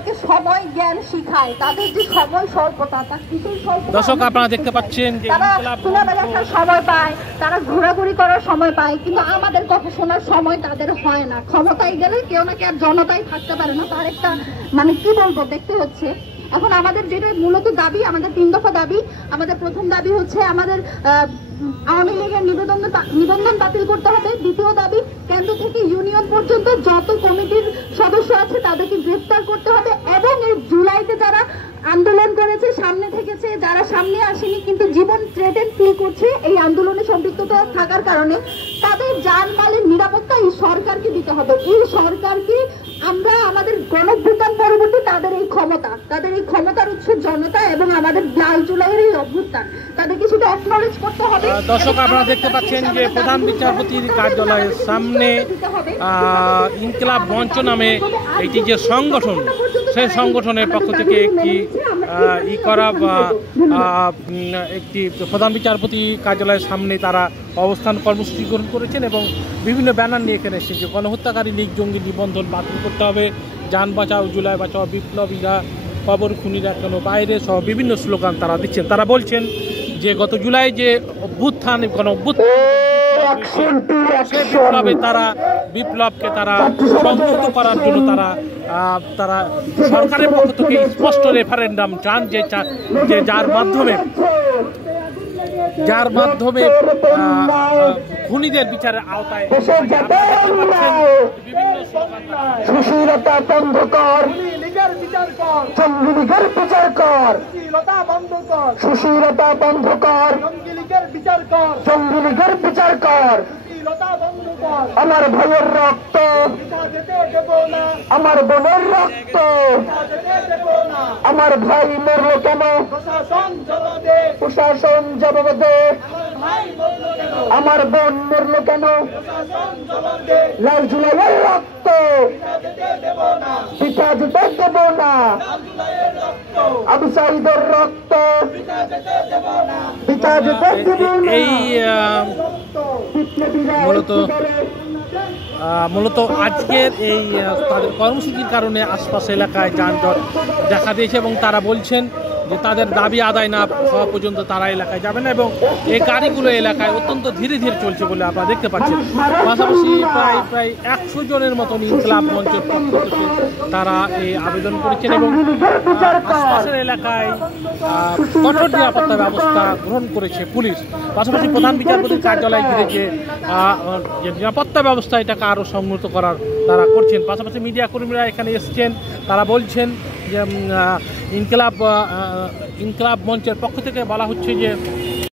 তাদেরকে সময় জ্ঞান শিখায়, তাদের যে সময় স্বল্পতা, তার কিসের স্বল্পতা। দর্শক আপনারা দেখতে পাচ্ছেন যে তারা সিনেমা দেখার সময় পায়, তারা ঘোরাঘুরি করার সময় পায়, কিন্তু আমাদের কথা শোনার সময় তাদের হয় না। ক্ষমতায় গেলে কেউ না কেউ জনতাই থাকতে পারে না, তার একটা মানে কি বলবো দেখতে হচ্ছে। এখন আমাদের যেটা মূলত দাবি, আমাদের 3 দফা দাবি। আমাদের প্রথম দাবি হচ্ছে আমাদের আওয়ামী লীগের নিবন্ধন বাতিল করতে হবে। দ্বিতীয় দাবি, কেন্দ্র থেকে ইউনিয়ন পর্যন্ত যত কমিটির সদস্য আছে তাদেরকে গ্রেফতার করতে হবে, এবং এই জুলাইতে যারা আন্দোলন করেছে, সামনে থেকেছে, যারা সামনে আসেনি কিন্তু জীবন থ্রেটেন ফিল করছে এই আন্দোলনে সম্পৃক্ততা থাকার কারণে, তাদের জানমালের নিরাপত্তা এই সরকারকে দিতে হবে। এই সরকারকে আমরা আমাদের গণঅভ্যুত্থান পরবর্তী তাদের এই ক্ষমতার উৎস জনতা এবং আমাদের লাল জুলাইয়ের এই অভ্যুত্থান, তাদেরকে সেটা অ্যাকনলেজ করতে হবে। দর্শক আপনারা দেখতে পাচ্ছেন যে প্রধান বিচারপতির কার্যালয়ের সামনে ইনকিলাব মঞ্চ নামে এটি যে সংগঠন, সেই সংগঠনের পক্ষ থেকে একটি একটি প্রধান বিচারপতি কার্যালয়ের সামনে তারা অবস্থান কর্মসূচি গ্রহণ করেছেন এবং বিভিন্ন ব্যানার নিয়ে এখানে এসেছে। গণহত্যাকারী লীগ জঙ্গি নিবন্ধন বাতিল করতে হবে, যান বাঁচাও, জুলাই বাঁচাও, বিপ্লবীরা, কবর খুনিরা কেন বাইরে সহ বিভিন্ন স্লোগান তারা দিচ্ছেন। তারা বলছেন যে গত জুলাই যে অভ্যুত্থান সেই বিপ্লবকে তারা সংযুক্ত করার জন্য তারা সরকারের পক্ষ থেকে স্পষ্ট রেফারেন্ডাম চান, যে যার মাধ্যমে খুনিদের বিচারের আওতায় বিভিন্ন সুশীলতা বন্ধ কর, জঙ্গিলীগের বিচার কর, সুশীলতা বন্ধ কর, জঙ্গিলীগের বিচার কর। আমার ভাইয়ের রক্ত, আমার বোনের রক্ত, আমার ভাই মরল কেন, প্রশাসন জবাব দে। আমার বোন মরল কেন, লাল জুলাইয়ের রক্ত পিতা যেতে দেব না, আবু সাঈদের রক্ত পিতা যেতে দেব না। এই মূলত আজকের এই তাদের কর্মসূচির কারণে আশপাশ এলাকায় যানজট দেখা দিয়েছে এবং তারা বলছেন যে তাদের দাবি আদায় না হওয়া পর্যন্ত তারা এলাকায় যাবে না এবং এই গাড়িগুলো এলাকায় অত্যন্ত ধীরে ধীরে চলছে বলে আপনারা দেখতে পাচ্ছেন। পাশাপাশি প্রায় 100 জনের মতন ইনকিলাব মঞ্চের পক্ষ থেকে তারা এই আবেদন করেছেন এবং আশপাশের এলাকায় কঠোর নিরাপত্তা ব্যবস্থা গ্রহণ করেছে পুলিশ। পাশাপাশি প্রধান বিচারপতির কার্যালয় ঘিরে যে নিরাপত্তা ব্যবস্থা এটাকে আরও সংহত করার তারা করছেন। পাশাপাশি মিডিয়া কর্মীরা এখানে এসছেন, তারা বলছেন যে ইনকিলাব মঞ্চের পক্ষ থেকে বলা হচ্ছে যে